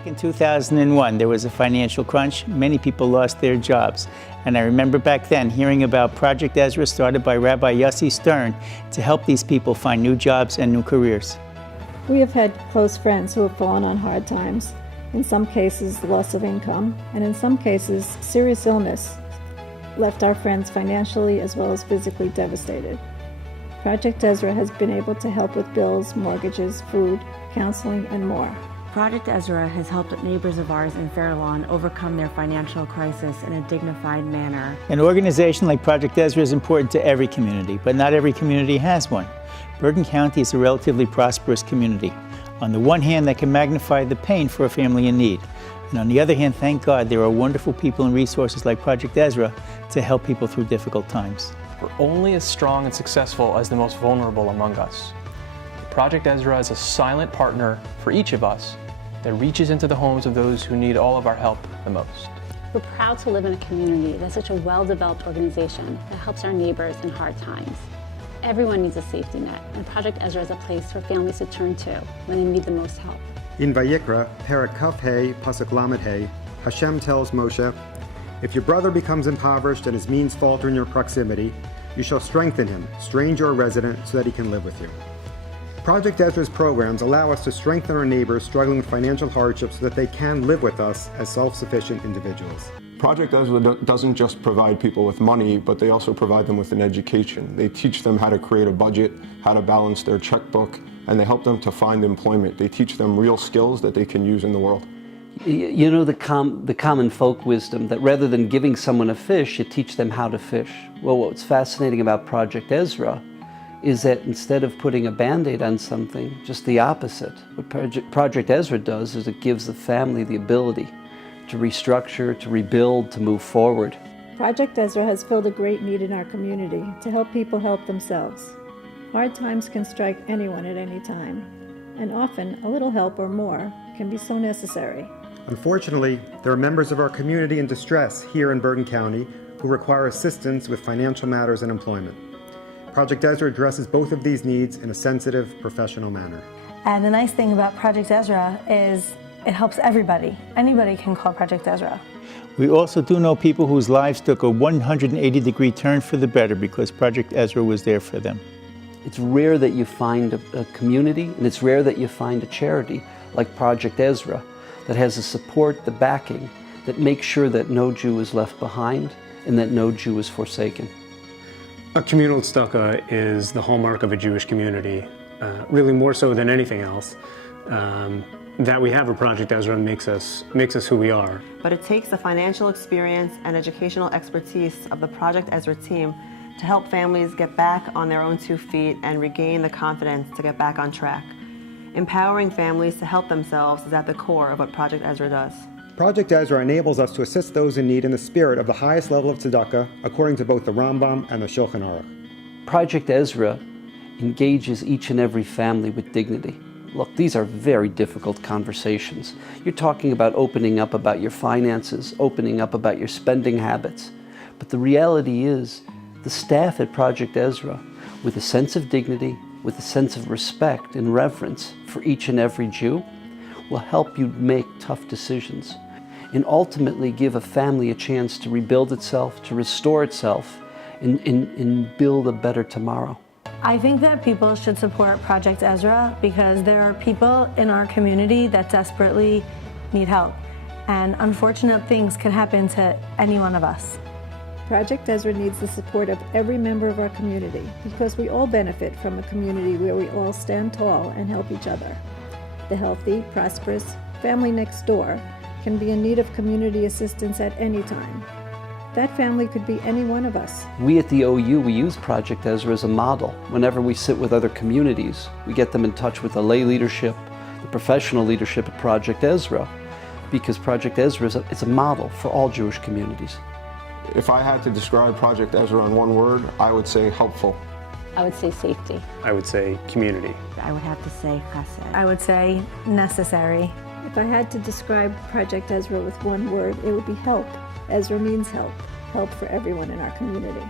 Back in 2001, there was a financial crunch. Many people lost their jobs. And I remember back then hearing about Project Ezrah, started by Rabbi Yossi Stern, to help these people find new jobs and new careers. We have had close friends who have fallen on hard times. In some cases, loss of income, and in some cases, serious illness left our friends financially as well as physically devastated. Project Ezrah has been able to help with bills, mortgages, food, counseling, and more. Project Ezrah has helped neighbors of ours in Fair Lawn overcome their financial crisis in a dignified manner. An organization like Project Ezrah is important to every community, but not every community has one. Bergen County is a relatively prosperous community. On the one hand, that can magnify the pain for a family in need. And on the other hand, thank God there are wonderful people and resources like Project Ezrah to help people through difficult times. We're only as strong and successful as the most vulnerable among us. Project Ezrah is a silent partner for each of us that reaches into the homes of those who need all of our help the most. We're proud to live in a community that's such a well-developed organization that helps our neighbors in hard times. Everyone needs a safety net, and Project Ezrah is a place for families to turn to when they need the most help. In Vayikra, Perek Kaf Hey, Pasuk Lamed Hey, Hashem tells Moshe, "If your brother becomes impoverished and his means falter in your proximity, you shall strengthen him, stranger or resident, so that he can live with you." Project Ezrah's programs allow us to strengthen our neighbors struggling with financial hardship so that they can live with us as self-sufficient individuals. Project Ezrah doesn't just provide people with money, but they also provide them with an education. They teach them how to create a budget, how to balance their checkbook, and they help them to find employment. They teach them real skills that they can use in the world. You know the common folk wisdom that rather than giving someone a fish, you teach them how to fish. Well, what's fascinating about Project Ezrah is that instead of putting a Band-Aid on something, just the opposite. What Project Ezrah does is it gives the family the ability to restructure, to rebuild, to move forward. Project Ezrah has filled a great need in our community to help people help themselves. Hard times can strike anyone at any time, and often a little help or more can be so necessary. Unfortunately, there are members of our community in distress here in Bergen County who require assistance with financial matters and employment. Project Ezrah addresses both of these needs in a sensitive, professional manner. And the nice thing about Project Ezrah is it helps everybody. Anybody can call Project Ezrah. We also do know people whose lives took a 180-degree turn for the better because Project Ezrah was there for them. It's rare that you find a community, and it's rare that you find a charity like Project Ezrah that has the support, the backing, that makes sure that no Jew is left behind and that no Jew is forsaken. A communal tzedakah is the hallmark of a Jewish community, really more so than anything else. That we have a Project Ezrah makes us who we are. But it takes the financial experience and educational expertise of the Project Ezrah team to help families get back on their own 2 feet and regain the confidence to get back on track. Empowering families to help themselves is at the core of what Project Ezrah does. Project Ezrah enables us to assist those in need in the spirit of the highest level of tzedakah, according to both the Rambam and the Shulchan Aruch. Project Ezrah engages each and every family with dignity. Look, these are very difficult conversations. You're talking about opening up about your finances, opening up about your spending habits. But the reality is, the staff at Project Ezrah, with a sense of dignity, with a sense of respect and reverence for each and every Jew, will help you make tough decisions and ultimately give a family a chance to rebuild itself, to restore itself, and build a better tomorrow. I think that people should support Project Ezrah because there are people in our community that desperately need help. And unfortunate things can happen to any one of us. Project Ezrah needs the support of every member of our community because we all benefit from a community where we all stand tall and help each other. The healthy, prosperous family next door can be in need of community assistance at any time. That family could be any one of us. We at the OU, we use Project Ezrah as a model. Whenever we sit with other communities, we get them in touch with the lay leadership, the professional leadership at Project Ezrah, because Project Ezrah is a model for all Jewish communities. If I had to describe Project Ezrah in one word, I would say helpful. I would say safety. I would say community. I would have to say chesed. I would say necessary. If I had to describe Project Ezrah with one word, it would be help. Ezrah means help. Help for everyone in our community.